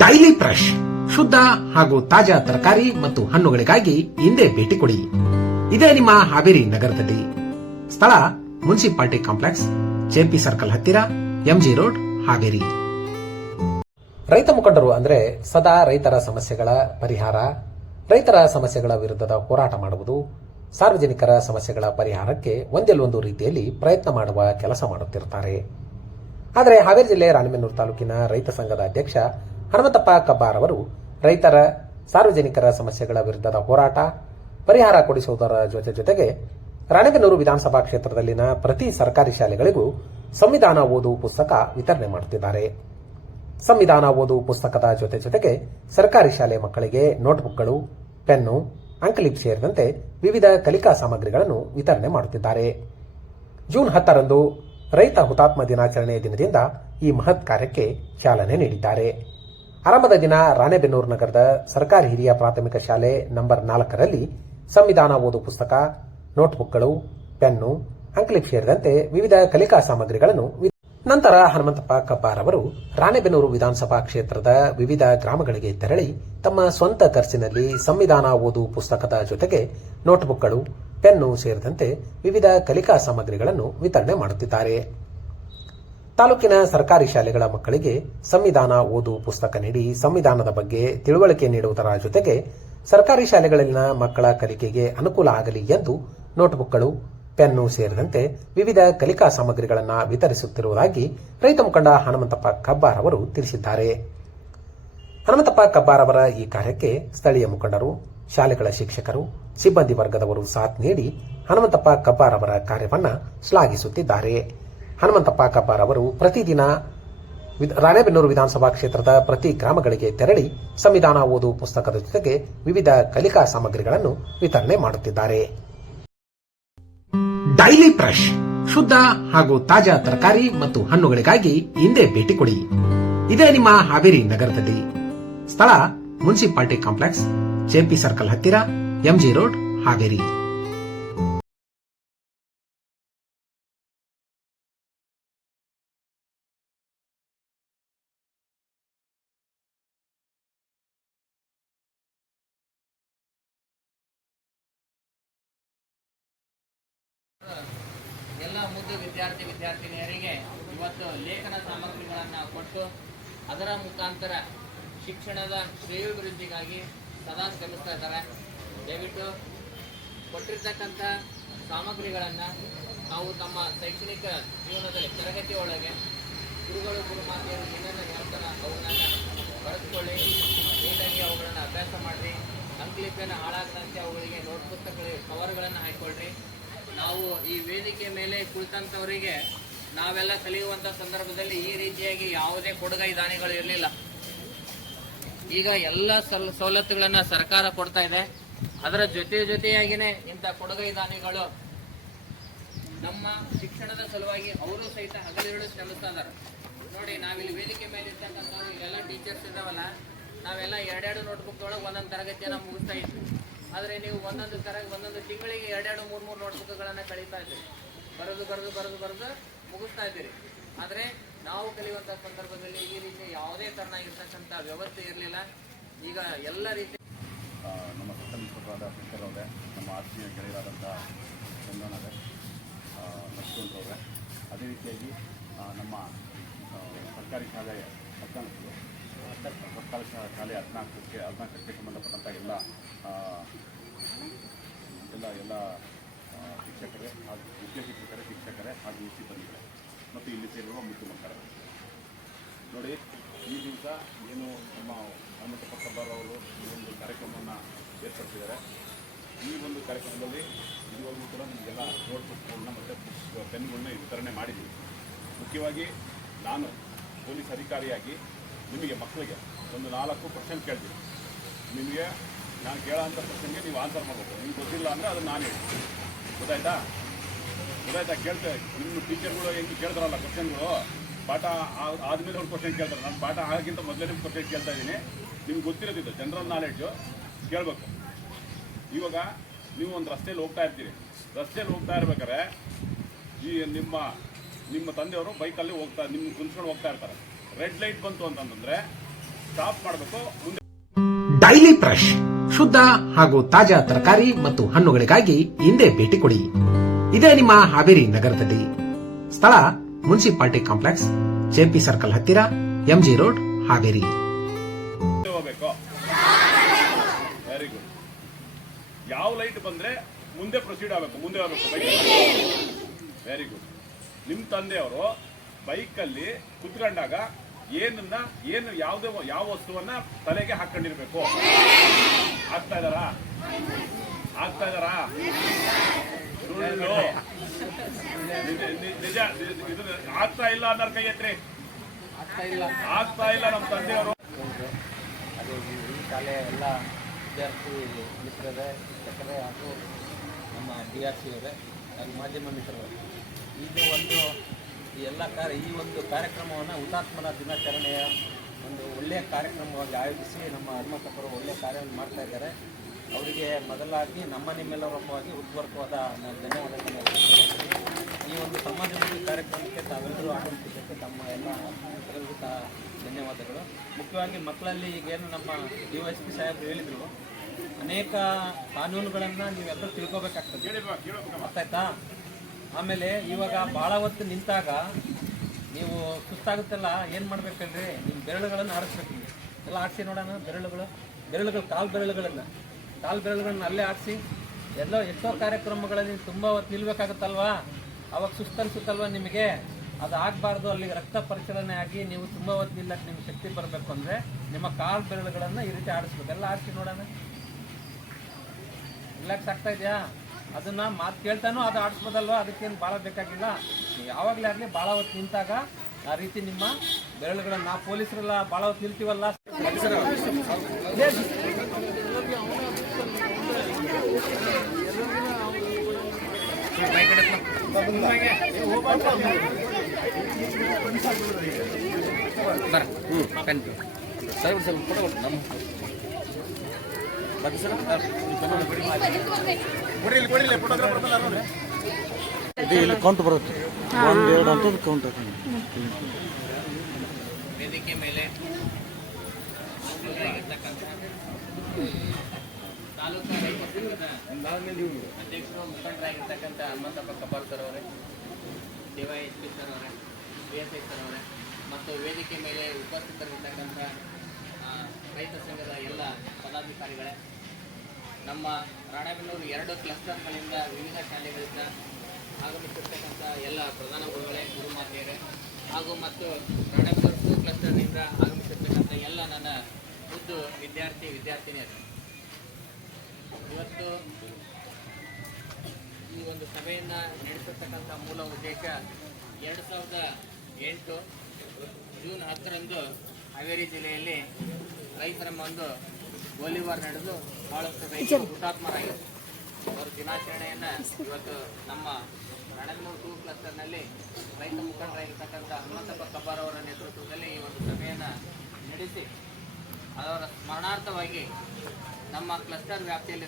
Daily fresh ಶುದ್ಧ ಹಾಗೂ ತಾಜಾ ತರಕಾರಿ ಮತ್ತು ಹಣ್ಣುಗಳಿಗಾಗಿ ಹಿಂದೆ ಭೇಟಿ ಕೊಡಿ. ಇದೇ ನಿಮ್ಮ ಹಾವೇರಿ ನಗರದಲ್ಲಿ. ಸ್ಥಳ municipality complex J P circle ಹತ್ತಿರ ಎಂಜಿ ರೋಡ್, ಹಾವೇರಿ. ರೈತ ಮುಖಂಡರು ಅಂದ್ರೆ ಸದಾ ರೈತರ ಸಮಸ್ಯೆಗಳ ಪರಿಹಾರ. ರೈತರ ಸಮಸ್ಯೆಗಳ ವಿರುದ್ಧದ ಹೋರಾಟ ಮಾಡುವುದು ಸಾರ್ವಜನಿಕರ ಸಮಸ್ಯೆಗಳ ಪರಿಹಾರಕ್ಕೆ ಒಂದೆಲ್ಲೊಂದು ರೀತಿಯಲ್ಲಿ ಪ್ರಯತ್ನ ಮಾಡುವ ಕೆಲಸ ಮಾಡುತ್ತಿರುತ್ತಾರೆ. ಆದರೆ ಹಾವೇರಿ ಜಿಲ್ಲೆ ರಾಣಿಬೆನ್ನೂರು ತಾಲೂಕಿನ ರೈತ ಸಂಘದ ಅಧ್ಯಕ್ಷ ಹನುಮಂತಪ್ಪ ಕಬ್ಬಾರ್ ಅವರು ರೈತರ, ಸಾರ್ವಜನಿಕರ ಸಮಸ್ಯೆಗಳ ವಿರುದ್ಧದ ಹೋರಾಟ, ಪರಿಹಾರ ಕೊಡಿಸುವುದರ ಜೊತೆ ಜೊತೆಗೆ ರಾಣೆಬೆನ್ನೂರು ವಿಧಾನಸಭಾ ಕ್ಷೇತ್ರದಲ್ಲಿನ ಪ್ರತಿ ಸರ್ಕಾರಿ ಶಾಲೆಗಳಿಗೂ ಸಂವಿಧಾನ ಓದು ಪುಸ್ತಕ ವಿತರಣೆ ಮಾಡುತ್ತಿದ್ದಾರೆ. ಸಂವಿಧಾನ ಓದು ಪುಸ್ತಕದ ಜೊತೆ ಜೊತೆಗೆ ಸರ್ಕಾರಿ ಶಾಲೆ ಮಕ್ಕಳಿಗೆ ನೋಟ್ಬುಕ್ಗಳು, ಪೆನ್ನು, ಅಂಕಲಿಪ್ ಸೇರಿದಂತೆ ವಿವಿಧ ಕಲಿಕಾ ಸಾಮಗ್ರಿಗಳನ್ನು ವಿತರಣೆ ಮಾಡುತ್ತಿದ್ದಾರೆ. ಜೂನ್ ಹತ್ತರಂದು ರೈತ ಹುತಾತ್ಮ ದಿನಾಚರಣೆಯ ದಿನದಿಂದ ಈ ಮಹತ್ ಕಾರ್ಯಕ್ಕೆ ಚಾಲನೆ ನೀಡಿದ್ದಾರೆ. ಆರಂಭದ ದಿನ ರಾಣೆಬೆನ್ನೂರು ನಗರದ ಸರ್ಕಾರಿ ಹಿರಿಯ ಪ್ರಾಥಮಿಕ ಶಾಲೆ ನಂಬರ್ ನಾಲ್ಕರಲ್ಲಿ ಸಂವಿಧಾನ ಓದು ಪುಸ್ತಕ, ನೋಟ್ಬುಕ್ಗಳು, ಪೆನ್ನು ಅಂಕ್ಲಿಪ್ ಸೇರಿದಂತೆ ವಿವಿಧ ಕಲಿಕಾ ಸಾಮಗ್ರಿಗಳನ್ನು ನಂತರ ಹನುಮಂತಪ್ಪ ಕಬ್ಬಾರ್ ಅವರು ರಾಣೆಬೆನ್ನೂರು ವಿಧಾನಸಭಾ ಕ್ಷೇತ್ರದ ವಿವಿಧ ಗ್ರಾಮಗಳಿಗೆ ತೆರಳಿ ತಮ್ಮ ಸ್ವಂತ ಖರ್ಚಿನಲ್ಲಿ ಸಂವಿಧಾನ ಓದು ಪುಸ್ತಕದ ಜೊತೆಗೆ ನೋಟ್ಬುಕ್ಗಳು, ಪೆನ್ನು ಸೇರಿದಂತೆ ವಿವಿಧ ಕಲಿಕಾ ಸಾಮಗ್ರಿಗಳನ್ನು ವಿತರಣೆ ಮಾಡುತ್ತಿದ್ದಾರೆ. ತಾಲೂಕಿನ ಸರ್ಕಾರಿ ಶಾಲೆಗಳ ಮಕ್ಕಳಿಗೆ ಸಂವಿಧಾನ ಓದು ಪುಸ್ತಕ ನೀಡಿ ಸಂವಿಧಾನದ ಬಗ್ಗೆ ತಿಳುವಳಿಕೆ ನೀಡುವುದರ ಜೊತೆಗೆ ಸರ್ಕಾರಿ ಶಾಲೆಗಳಲ್ಲಿನ ಮಕ್ಕಳ ಕಲಿಕೆಗೆ ಅನುಕೂಲ ಆಗಲಿ ಎಂದು ನೋಟ್ಬುಕ್ಗಳು, ಪೆನ್ನು ಸೇರಿದಂತೆ ವಿವಿಧ ಕಲಿಕಾ ಸಾಮಗ್ರಿಗಳನ್ನು ವಿತರಿಸುತ್ತಿರುವುದಾಗಿ ರೈತ ಮುಖಂಡ ಹನುಮಂತಪ್ಪ ಕಬ್ಬಾರ್ ಅವರು ತಿಳಿಸಿದ್ದಾರೆ. ಹನುಮಂತಪ್ಪ ಕಬ್ಬಾರ್ ಅವರ ಈ ಕಾರ್ಯಕ್ಕೆ ಸ್ಥಳೀಯ ಮುಖಂಡರು, ಶಾಲೆಗಳ ಶಿಕ್ಷಕರು, ಸಿಬ್ಬಂದಿ ವರ್ಗದವರು ಸಾಥ್ ನೀಡಿ ಹನುಮಂತಪ್ಪ ಕಬ್ಬಾರ್ ಅವರ ಕಾರ್ಯವನ್ನು ಶ್ಲಾಘಿಸುತ್ತಿದ್ದಾರೆ. ಹನುಮಂತಪ್ಪ ಕಬ್ಬಾರ್ ಅವರು ಪ್ರತಿದಿನ ರಾಣೆಬೆನ್ನೂರು ವಿಧಾನಸಭಾ ಕ್ಷೇತ್ರದ ಪ್ರತಿ ಗ್ರಾಮಗಳಿಗೆ ತೆರಳಿ ಸಂವಿಧಾನ ಓದು ಪುಸ್ತಕದ ಜೊತೆಗೆ ವಿವಿಧ ಕಲಿಕಾ ಸಾಮಗ್ರಿಗಳನ್ನು ವಿತರಣೆ ಮಾಡುತ್ತಿದ್ದಾರೆ. ಡೈಲಿ ಫ್ರೆಶ್, ಶುದ್ಧ ಹಾಗೂ ತಾಜಾ ತರಕಾರಿ ಮತ್ತು ಹಣ್ಣುಗಳಿಗಾಗಿ ಹಿಂದೆ ಭೇಟಿ ಕೊಡಿ. ಇದೇ ನಿಮ್ಮ ಹಾವೇರಿ ನಗರದಲ್ಲಿ. ಸ್ಥಳ municipality complex J P circle ಹತ್ತಿರ, ಎಂಜಿ ರೋಡ್, ಹಾವೇರಿ. ಮುದ್ದು ವಿದ್ಯಾರ್ಥಿ ವಿದ್ಯಾರ್ಥಿನಿಯರಿಗೆ ಇವತ್ತು ಲೇಖನ ಸಾಮಗ್ರಿಗಳನ್ನು ಕೊಟ್ಟು ಅದರ ಮುಖಾಂತರ ಶಿಕ್ಷಣದ ಶ್ರೇಯೋಭಿವೃದ್ಧಿಗಾಗಿ ಸದಾ ಶ್ರಮಿಸ್ತಾ ಇದ್ದಾರೆ. ದಯವಿಟ್ಟು ಕೊಟ್ಟಿರ್ತಕ್ಕಂಥ ಸಾಮಗ್ರಿಗಳನ್ನು ನಾವು ತಮ್ಮ ಶೈಕ್ಷಣಿಕ ಜೀವನದಲ್ಲಿ ತರಗತಿಯೊಳಗೆ ಗುರುಗಳು, ಗುರುಮಾತೆಯರು ಏನನ್ನು ಹೇಳ್ತಾರ ಅವುಗಳನ್ನು ಬಳಸ್ಕೊಳ್ಳಿ ನೀಟಾಗಿ ಅವುಗಳನ್ನು ಅಭ್ಯಾಸ ಮಾಡಿರಿ. ಅಂಕಲಿಪಿಯನ್ನು ಹಾಳಾಗದಂತೆ ಅವುಗಳಿಗೆ ನೋಟ್ ಪುಸ್ತಕಗಳಿಗೆ ಕವರ್ಗಳನ್ನು ಹಾಕೊಳ್ರಿ. ನಾವು ಈ ವೇದಿಕೆ ಮೇಲೆ ಕುಳಿತಂಥವರಿಗೆ ನಾವೆಲ್ಲ ಕಲಿಯುವಂಥ ಸಂದರ್ಭದಲ್ಲಿ ಈ ರೀತಿಯಾಗಿ ಯಾವುದೇ ಕೊಡುಗೈ ದಾನಿಗಳು ಇರಲಿಲ್ಲ. ಈಗ ಎಲ್ಲ ಸಲ್, ಸವಲತ್ತುಗಳನ್ನ ಸರ್ಕಾರ ಕೊಡ್ತಾ ಇದೆ. ಅದರ ಜೊತೆ ಜೊತೆಯಾಗಿನೇ ಇಂಥ ಕೊಡುಗೈ ದಾನಿಗಳು ನಮ್ಮ ಶಿಕ್ಷಣದ ಸಲುವಾಗಿ ಅವರು ಸಹಿತ ಹಗಲಿರುಳು ಶ್ರಮಿಸ್ತಾ ಇದ್ದಾರೆ. ನೋಡಿ, ನಾವಿಲ್ಲಿ ವೇದಿಕೆ ಮೇಲೆ ಇರ್ತಕ್ಕಂಥವ್ರು ಎಲ್ಲ ಟೀಚರ್ಸ್ ಇದ್ದಾವಲ್ಲ, ನಾವೆಲ್ಲ ಎರಡೆರಡು ನೋಟ್ಬುಕ್ ಒಂದೊಂದು ತರಗತಿಯನ್ನು ಮುಗಿಸ್ತಾ ಇದ್ವಿ. ಆದರೆ ನೀವು ಒಂದೊಂದು ಕರೆಗೆ ಒಂದೊಂದು ತಿಂಗಳಿಗೆ ಎರಡೆರಡು ಮೂರು ಮೂರು ನೋಟ್ಬುಕ್ಗಳನ್ನು ಕಳೀತಾ ಇದ್ದೀರಿ. ಬರೆದು ಬರೆದು ಬರೆದು ಬರೆದು ಮುಗಿಸ್ತಾ ಇದ್ದೀರಿ. ಆದರೆ ನಾವು ಕಲಿಯುವಂಥ ಸಂದರ್ಭದಲ್ಲಿ ಈ ರೀತಿ ಯಾವುದೇ ತರನಾಗಿರ್ತಕ್ಕಂಥ ವ್ಯವಸ್ಥೆ ಇರಲಿಲ್ಲ. ಈಗ ಎಲ್ಲ ರೀತಿ ನಮ್ಮ ಸುತ್ತಮುತ್ತಲಾದ ಅವರೇ, ನಮ್ಮ ಆತ್ಮೀಯ ಗೆಳೆಯರಾದಂಥ ಚಂದನ್ ಅವರೇ ಲಕ್ಷ್ಮಣರವ್ರೆ ಅದೇ ರೀತಿಯಾಗಿ ನಮ್ಮ ಸರ್ಕಾರಿ ಶಾಲೆಯ ಸರ್ಕಾರಿ ಶಾ- ಶಾಲೆ ಹದಿನಾಲ್ಕಕ್ಕೆ ಹದಿನಾಲ್ಕಕ್ಕೆ ಸಂಬಂಧಪಟ್ಟಂಥ ಎಲ್ಲ ಎಲ್ಲ ಎಲ್ಲ ಶಿಕ್ಷಕರೇ, ಹಾಗೂ ಮುಖ್ಯ ಶಿಕ್ಷಕರೇ ಶಿಕ್ಷಕರೇ, ಹಾಗೂ ಸಿಬ್ಬಂದಿಗಳೇ ಮತ್ತು ಇಲ್ಲಿ ಸೇರಿರುವ ಮುಖ್ಯ ಮಕ್ಕಳ. ನೋಡಿ, ಈ ದಿವಸ ಏನು ನಮ್ಮ ಹನುಮಂತಪ್ಪ ಕಬ್ಬಾರ್ ಅವರು ಈ ಒಂದು ಕಾರ್ಯಕ್ರಮವನ್ನು ಏರ್ಪಡಿಸಿದ್ದಾರೆ. ಈ ಒಂದು ಕಾರ್ಯಕ್ರಮದಲ್ಲಿ ಇದುವರೆಗೂ ಕೂಡ ನಿಮಗೆಲ್ಲ ನೋಟ್ಬುಕ್ಗಳನ್ನ ಮತ್ತು ಪೆನ್ಗಳನ್ನ ವಿತರಣೆ ಮಾಡಿದ್ದೀವಿ. ಮುಖ್ಯವಾಗಿ ನಾನು ಪೊಲೀಸ್ ಅಧಿಕಾರಿಯಾಗಿ ನಿಮಗೆ ಮಕ್ಕಳಿಗೆ ಒಂದು ನಾಲ್ಕು ಕ್ವಶನ್ ಕೇಳ್ತೀನಿ. ನಿಮಗೆ ನಾನು ಕೇಳೋಂಥ ಪ್ರಶ್ನೆಗೆ ನೀವು ಆನ್ಸರ್ ಮಾಡಬೇಕು. ನಿಮ್ಗೆ ಗೊತ್ತಿಲ್ಲ ಅಂದರೆ ಅದು ನಾನು ಹೇಳಿ ಗೊತ್ತಾಯ್ತಾ? ಗೊತ್ತಾಯ್ತಾ? ಕೇಳ್ತೆ ನಿಮ್ಮ ಟೀಚರ್ಗಳು ಹೆಂಗೆ ಕೇಳ್ತಾರಲ್ಲ ಕ್ವಶನ್ಗಳು ಪಾಠ ಆದಮೇಲೆ ಅವ್ರು ಕ್ವಶನ್ ಕೇಳ್ತಾರೆ. ನಾನು ಪಾಠ ಆಗೋಕ್ಕಿಂತ ಮೊದಲೇ ನಿಮ್ಮ ಕ್ವಶನ್ ಕೇಳ್ತಾ ಇದ್ದೀನಿ. ನಿಮ್ಗೆ ಗೊತ್ತಿರೋದಿದ್ದು ಜನರಲ್ ನಾಲೆಡ್ಜು ಕೇಳಬೇಕು. ಇವಾಗ ನೀವು ಒಂದು ರಸ್ತೆಯಲ್ಲಿ ಹೋಗ್ತಾ ಇರ್ತೀರಿ. ರಸ್ತೆಯಲ್ಲಿ ಹೋಗ್ತಾ ಇರ್ಬೇಕಾದ್ರೆ ಈ ನಿಮ್ಮ ನಿಮ್ಮ ತಂದೆಯವರು ಬೈಕಲ್ಲಿ ಹೋಗ್ತಾ ನಿಮ್ಮ ಕುಂಚ್ಕೊಂಡು ಹೋಗ್ತಾ ಇರ್ತಾರೆ. ರೆಡ್ ಲೈಟ್ ಬಂತು ಅಂತಂದ್ರೆ ಸ್ಟಾಪ್ ಮಾಡಬೇಕು. ಮುಂದೆ ಡೈಲಿ ಫ್ರೆಶ್ ಶುದ್ಧ ಹಾಗೂ ತಾಜಾ ತರಕಾರಿ ಮತ್ತು ಹಣ್ಣುಗಳಿಗಾಗಿ ಹಿಂದೆ ಭೇಟಿ ಕೊಡಿ. ಇದೇ ನಿಮ್ಮ ಹಾವೇರಿ ನಗರದಲ್ಲಿ. ಸ್ಥಳ municipality complex J P circle ಹತ್ತಿರ M G road Haveri. Very good ಯಾವ ಲೈಟ್ ಬಂದ್ರೆ ಮುಂದೆ ಪ್ರೊಸೀಡ್ ಆಗಬೇಕು ಮುಂದೆ ಹೋಗಬೇಕು ಬೈಕ್ ವೆರಿ ಗುಡ್ ನಿಮ್ಮ ತಂದೆಯವರು ಬೈಕಲ್ಲಿ ಕುತ್ಕೊಂಡಾಗ ಏನನ್ನ ಏನು ಯಾವುದೇ ಯಾವ ವಸ್ತುವನ್ನ ತಲೆಗೆ ಹಾಕೊಂಡಿರ್ಬೇಕು. ಆಗ್ತಾ ಇದಾರಾ ಆಗ್ತಾ ಇದಾರಾ ನಿಜ- ಇದು ಆಗ್ತಾ ಇಲ್ಲ ಅನ್ನೋರ್ ಕೈ ಎತ್ರಿ. ಆಗ್ತಾ ಇಲ್ಲ. ನಮ್ಮ ತಂದೆಯವರು. ಅದು ಈ ಎಲ್ಲ ವಿದ್ಯಾರ್ಥಿ ಮಿತ್ರರೇ ಶಿಕ್ಷಕರೇ ಹಾಗೂ ನಮ್ಮ ಡಿ ಆರ್ ಸಿ ಅವರೇ ಹಾಗೂ ಮಾಧ್ಯಮ ಮಿತ್ರರು. ಇದು ಒಂದು ಈ ಎಲ್ಲ ಕಾರ್ಯ, ಈ ಒಂದು ಕಾರ್ಯಕ್ರಮವನ್ನು ಹುತಾತ್ಮರ ದಿನಾಚರಣೆಯ ಒಂದು ಒಳ್ಳೆಯ ಕಾರ್ಯಕ್ರಮವಾಗಿ ಆಯೋಜಿಸಿ ನಮ್ಮ ಹನುಮಂತಪ್ಪರು ಒಳ್ಳೆಯ ಕಾರ್ಯವನ್ನು ಮಾಡ್ತಾ ಇದ್ದಾರೆ. ಅವರಿಗೆ ಮೊದಲಾಗಿ ನಮ್ಮ ನಿಮ್ಮೆಲ್ಲರ ಪರವಾಗಿ ಉತ್ವರ್ಕವಾದ ನಾನು ಧನ್ಯವಾದಗಳನ್ನು ಈ ಒಂದು ಸಮಾಜಮುಖಿ ಕಾರ್ಯಕ್ರಮಕ್ಕೆ ತಾವೆಲ್ಲರೂ ಆಗಮಿಸಿದ್ದಕ್ಕೆ ತಮ್ಮ ಎಲ್ಲ ಸಹ ಧನ್ಯವಾದಗಳು. ಮುಖ್ಯವಾಗಿ ಮಕ್ಕಳಲ್ಲಿ ಈಗೇನು ನಮ್ಮ ಡಿ ವೈ ಎಸ್ ಪಿ ಸಾಹೇಬರು ಹೇಳಿದರು, ಅನೇಕ ಕಾನೂನುಗಳನ್ನು ನೀವೆಲ್ಲರೂ ತಿಳ್ಕೊಬೇಕಾಗ್ತದೆ. ಗೊತ್ತಾಯ್ತಾ ಆಮೇಲೆ ಇವಾಗ ಭಾಳ ಹೊತ್ತು ನಿಂತಾಗ ನೀವು ಸುಸ್ತಾಗುತ್ತಲ್ಲ, ಏನು ಮಾಡ್ಬೇಕಲ್ರಿ? ನಿಮ್ಮ ಬೆರಳುಗಳನ್ನು ಆಡಿಸ್ಬೇಕು ಎಲ್ಲ ಆಡಿಸಿ ನೋಡೋಣ, ಬೆರಳುಗಳು. ಬೆರಳುಗಳು, ಕಾಲು ಬೆರಳುಗಳನ್ನು. ಕಾಲು ಬೆರಳುಗಳನ್ನ ಅಲ್ಲೇ ಆಡಿಸಿ ಎಲ್ಲೋ ಎಷ್ಟೋ ಕಾರ್ಯಕ್ರಮಗಳಲ್ಲಿ ತುಂಬ ಹೊತ್ತು ನಿಲ್ಬೇಕಾಗುತ್ತಲ್ವಾ? ಅವಾಗ ಸುಸ್ತು ಅನ್ಸುತ್ತಲ್ವಾ ನಿಮಗೆ? ಅದು ಆಗಬಾರ್ದು, ಅಲ್ಲಿಗೆ ರಕ್ತ ಪರಿಚಲನೆ ಆಗಿ ನೀವು ತುಂಬ ಹೊತ್ತು ನಿಲ್ಲಕ್ಕೆ ನಿಮ್ಗೆ ಶಕ್ತಿ ಬರಬೇಕು ಅಂದರೆ ನಿಮ್ಮ ಕಾಲು ಬೆರಳುಗಳನ್ನು ಈ ರೀತಿ ಆಡಿಸ್ಬೇಕು ಎಲ್ಲ ಆಡಿಸಿ ನೋಡೋಣ. ರಿಲ್ಯಾಕ್ಸ್ ಆಗ್ತಾ ಇದೆಯಾ? ಅದನ್ನ ಮಾತು ಕೇಳ್ತಾನೂ ಅದು ಆಡಿಸ್ಬೋದಲ್ವ, ಅದಕ್ಕೇನು ಭಾಳ ಬೇಕಾಗಿಲ್ಲ. ಯಾವಾಗಲೇ ಆಗಲಿ ಭಾಳ ಹೊತ್ತು ನಿಂತಾಗ ಆ ರೀತಿ ನಿಮ್ಮ ಬೆರಳುಗಳನ್ನ ನಾವು ಪೊಲೀಸರೆಲ್ಲ ಭಾಳ ಹೊತ್ತು ನಿಲ್ತೀವಲ್ಲ? ವೇದಿಕೆ ಮೇಲೆ ಆಗಿರ್ತಕ್ಕಂಥ ತಾಲೂಕು ರೈತ ಸಂಘದ ಅಧ್ಯಕ್ಷರು ಮುಖಂಡರಾಗಿರ್ತಕ್ಕಂಥ ಹನುಮಂತಪ್ಪ ಕಪಾಲ್ ಸರ್ ಅವರೇ D Y S P sir ಅವರೇ ಬಿ ಎಸ್ ಐ ಸರ್ ಅವರೇ ಮತ್ತು ವೇದಿಕೆ ಮೇಲೆ ಉಪಸ್ಥಿತರಿರ್ತಕ್ಕಂಥ ರೈತ ಸಂಘದ ಎಲ್ಲ ಪದಾಧಿಕಾರಿಗಳೇ ನಮ್ಮ ರಾಣೆಬೆನ್ನೂರು ಎರಡು ಕ್ಲಸ್ಟರ್ಗಳಿಂದ ವಿವಿಧ ಶಾಲೆಗಳಿಂದ ಆಗಮಿಸಿರ್ತಕ್ಕಂಥ ಎಲ್ಲ ಪ್ರಧಾನ ಗುರುಗಳೇ, ಗುರುಮಾತೆಯರೇ, ಹಾಗೂ ಮತ್ತು ರಾಣೆಬೆನ್ನೂರು ಟೂ ಕ್ಲಸ್ಟರ್ನಿಂದ ಆಗಮಿಸಿರ್ತಕ್ಕಂಥ ಎಲ್ಲ ನನ್ನ ಖುದ್ದು ವಿದ್ಯಾರ್ಥಿ, ವಿದ್ಯಾರ್ಥಿನಿಯರು. ಇವತ್ತು ಈ ಒಂದು ಸಭೆಯನ್ನು ನಡೆಸಿರ್ತಕ್ಕಂಥ ಮೂಲ ಉದ್ದೇಶ ಎರಡು ಸಾವಿರದ ಎಂಟು ಜೂನ್ ಹತ್ತರಂದು ಹಾವೇರಿ ಜಿಲ್ಲೆಯಲ್ಲಿ ರೈತರ ಒಂದು ಗೋಲಿಬಾರ್ ನಡೆದು ಬಹಳಷ್ಟು ರೈತರು ಹುತಾತ್ಮರಾಗಿದ್ದಾರೆ. ಅವರ ದಿನಾಚರಣೆಯನ್ನು ಇವತ್ತು ನಮ್ಮ ರಣನ್ಮೂರು ಟೂ ಕ್ಲಸ್ಟರ್ನಲ್ಲಿ ರೈತ ಮುಖಂಡರಾಗಿರ್ತಕ್ಕಂಥ ಹನುಮಂತಪ್ಪ ಕಬ್ಬಾರ್ ಅವರ ನೇತೃತ್ವದಲ್ಲಿ ಈ ಒಂದು ಸಭೆಯನ್ನು ನಡೆಸಿ ಅವರ ಸ್ಮರಣಾರ್ಥವಾಗಿ ನಮ್ಮ ಕ್ಲಸ್ಟರ್ ವ್ಯಾಪ್ತಿಯಲ್ಲಿ